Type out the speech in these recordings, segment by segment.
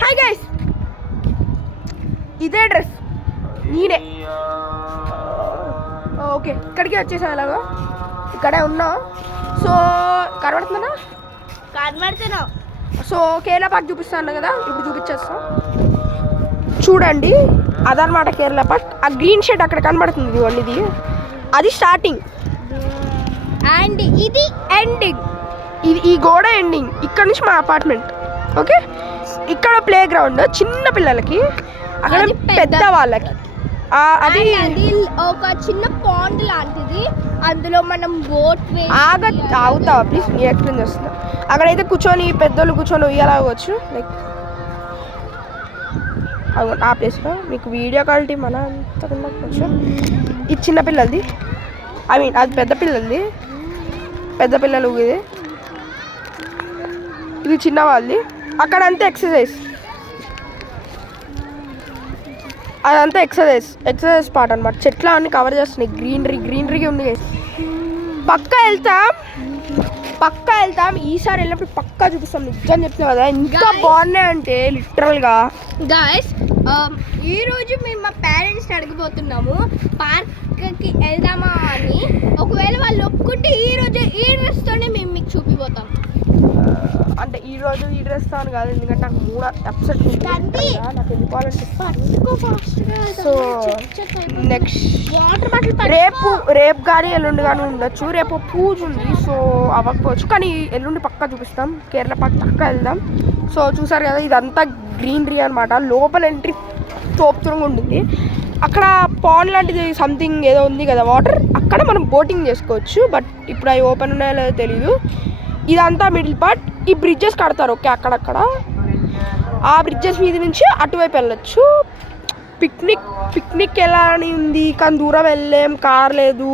Hi guys, ఇదే dress నేనే. Okay, ఇక్కడికి వచ్చేసా. ఎలాగో ఇక్కడే ఉన్నా. సో కనబడుతున్నావు. సో కేరళ పార్క్ చూపిస్తాను కదా, ఇప్పుడు చూపించేస్తాం. చూడండి, అదనమాట కేరళ పార్క్. ఆ గ్రీన్ షర్ట్ అక్కడ కనబడుతుంది ఇవ్వండి, ఇది అది స్టార్టింగ్ అండ్ ఇది ఎండింగ్. ఇది ఈ గోడ ఎండింగ్. ఇక్కడ నుంచి మా అపార్ట్మెంట్. ఓకే, ఇక్కడ ప్లే గ్రౌండ్ చిన్న పిల్లలకి, అక్కడ పెద్ద వాళ్ళకి. అది ఒక చిన్న పాండ్ లాంటిది, అందులో మనం బోట్ ఆగుతావా ప్లీజ్, నీ ఎక్స్ప్లెయిన్ చేస్తున్నా. అక్కడైతే కూర్చొని పెద్దోళ్ళు కూర్చొని ఉయ్యాలవచ్చు. లైక్ ఆ ప్లేస్లో మీకు వీడియో క్వాలిటీ మన అంతకుండా కొంచెం. ఇది చిన్న పిల్లలది, ఐ మీన్ అది పెద్ద పిల్లలది. పెద్ద పిల్లలు ఇది, ఇది చిన్న వాళ్ళది. అక్కడ అంతా ఎక్సర్సైజ్, అదంతా ఎక్సర్సైజ్ పార్ట్ అనమాట. చెట్లు అన్నీ కవర్ చేస్తున్నాయి, గ్రీనరీ ఉంది. పక్కా వెళ్తాం ఈసారి వెళ్ళినప్పుడు పక్కా చూపిస్తాం. నిజం చెప్తున్నా కదా, ఎంత బాగున్నాయి అంటే లిటరల్గా. గాయ్స్, ఈరోజు మేము మా పేరెంట్స్ని అడగబోతున్నాము పార్క్కి వెళ్దామా అని. ఒకవేళ వాళ్ళు ఒప్పుకుంటే ఈరోజు ఈ డ్రెస్తోనే మేము మీకు చూపిపోతాం. అంటే ఈరోజు ఈ డ్రెస్ అని కాదు, ఎందుకంటే నాకు మూడు అప్సెట్ నాకు వెళ్ళిపోవాలంటే. సో నెక్స్ట్ రేపు కానీ ఎల్లుండి కానీ ఉండొచ్చు. రేపు పూజ ఉంది, సో అవ్వకపోవచ్చు. కానీ ఎల్లుండి పక్కా చూపిస్తాం. కేరళ పార్క్ పక్కా వెళ్దాం. సో చూసారు కదా, ఇదంతా గ్రీనరీ అనమాట. లోపల ఎంట్రీ తోపుతూరంగా ఉంటుంది. అక్కడ పాండ్ లాంటిది సంథింగ్ ఏదో ఉంది కదా, వాటర్. అక్కడ మనం బోటింగ్ చేసుకోవచ్చు. బట్ ఇప్పుడు అవి ఓపెన్ ఉన్నాయో లేదో తెలీదు. ఇదంతా మిడిల్ పార్ట్. ఈ బ్రిడ్జెస్ కడతారు, ఓకే, అక్కడక్కడ. ఆ బ్రిడ్జెస్ మీద నుంచి అటువైపు వెళ్ళొచ్చు. పిక్నిక్ వెళ్ళాలని ఉంది, కానీ దూరం వెళ్ళలేం, కార్ లేదు,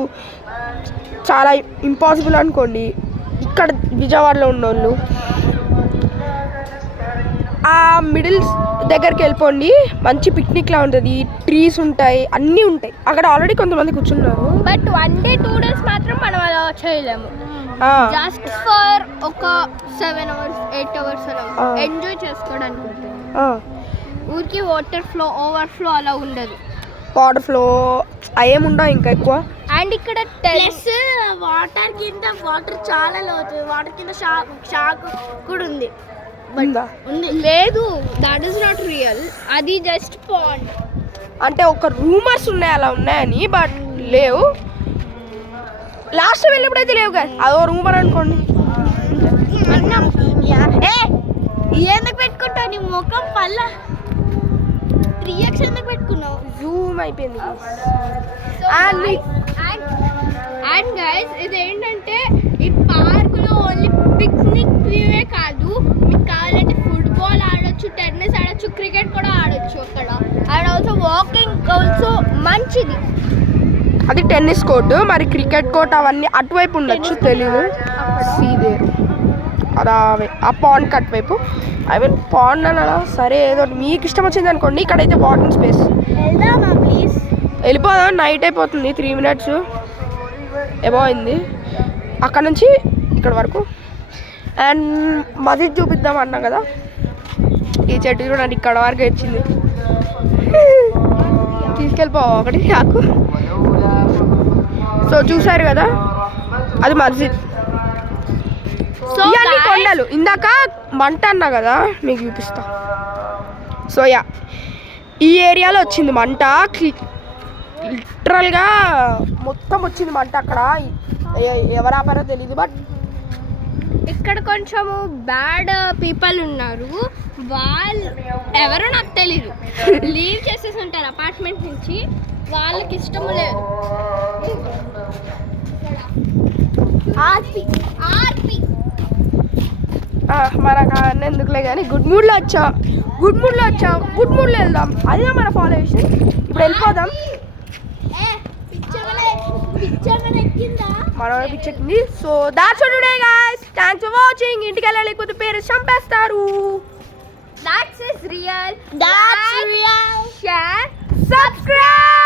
చాలా ఇంపాసిబుల్ అనుకోండి. ఇక్కడ విజయవాడలో ఉన్నోళ్ళు ఆ మిడిల్ దగ్గరికి వెళ్ళిపోండి. మంచి పిక్నిక్లా ఉంటుంది, ట్రీస్ ఉంటాయి, అన్నీ ఉంటాయి. అక్కడ ఆల్రెడీ కొంతమంది కూర్చున్నారు. బట్ 1 day 2 days మాత్రం మనం అలా చేయలేము. జస్ట్ ఫర్ ఒక 7 hours 8 hours అలా ఎంజాయ్ చేసుకోవడానికి ఉంటుంది. ఊరికి వాటర్ ఫ్లో ఓవర్ఫ్లో అలా ఉండదు. వాటర్ ఫ్లో అయేముండవు ఇంకా ఎక్కువ. అండ్ ఇక్కడ ప్లస్ వాటర్ కింద వాటర్ చాలా లోతు, వాటర్ కింద షాక్ కూడా ఉంది. ఉంది లేదు, దట్ ఈస్ నాట్ రియల్, అది జస్ట్ పాండ్. అంటే ఒక రూమర్స్ ఉన్నాయి అలా ఉన్నాయని, బట్ లేవు. లాస్ట్ వెళ్ళినప్పుడైతే లేవు కదా, అదో రూమర్ అనుకోండి. ఎందుకు పెట్టుకుంటావు నీ ముఖం పల్ల 3x ఎందుకు పెట్టుకున్నావు? జూమ్ అయిపోయింది. అండ్ గైస్, ఇది ఏంటంటే ఈ పార్కులో ఓన్లీ పిక్నిక్ వ్యూవే కాదు, మీకు కావాలంటే ఫుట్బాల్ ఆడొచ్చు, టెన్నిస్ ఆడొచ్చు, క్రికెట్ కూడా ఆడొచ్చు అక్కడ. అండ్ ఆల్సో వాకింగ్ ఆల్సో మంచిది. అది టెన్నిస్ కోర్టు, మరి క్రికెట్ కోర్ట్ అవన్నీ అటువైపు ఉండొచ్చు, తెలీదు. సీదే అలా ఆ పాండ్ కట్ వైపు, ఐ మీన్ పాండ్ అలా. సరే, ఏదో మీకు ఇష్టం వచ్చింది అనుకోండి. ఇక్కడైతే వాకింగ్ స్పేస్. ప్లీజ్ వెళ్ళిపోదాం, నైట్ అయిపోతుంది. 3 minutes ఏమో అయింది అక్కడ నుంచి ఇక్కడ వరకు. అండ్ మసీద్ చూపిద్దాం అన్నా కదా, ఈ చెట్టు చూడండి ఇక్కడ వరకు వచ్చింది. తీసుకెళ్ళిపోవా ఒకటి నాకు. సో చూసారు కదా, అది మస్జిద్. ఇవన్నీ కొండలు. ఇందాక మంట అన్నా కదా, మీకు చూపిస్తా. సో యా, ఈ ఏరియాలో వచ్చింది మంట. లిటరల్గా మొత్తం వచ్చింది మంట. అక్కడ ఎవరు ఆపారో తెలీదు, బట్ ఇక్కడ కొంచెము బ్యాడ్ పీపుల్ ఉన్నారు. వాళ్ళు ఎవరో నాకు తెలీదు, లీవ్ చేసేసి ఉంటారు అపార్ట్మెంట్ నుంచి. వాళ్ళకి ఇష్టం లేదు. మనకు అన్నీ ఎందుకులే కానీ గుడ్ మూడ్లో వచ్చాం. గుడ్ మూడ్లో వెళ్దాం. అదే మన ఫాలోవేషన్. ఇప్పుడు వెళ్ళిపోదాం. మన పిచ్చెక్కింది. So that's all today guys, thanks for watching. ఇంటికి వెళ్ళలేకపోతే పేరెంట్స్ చంపేస్తారు. That's real. Share, subscribe.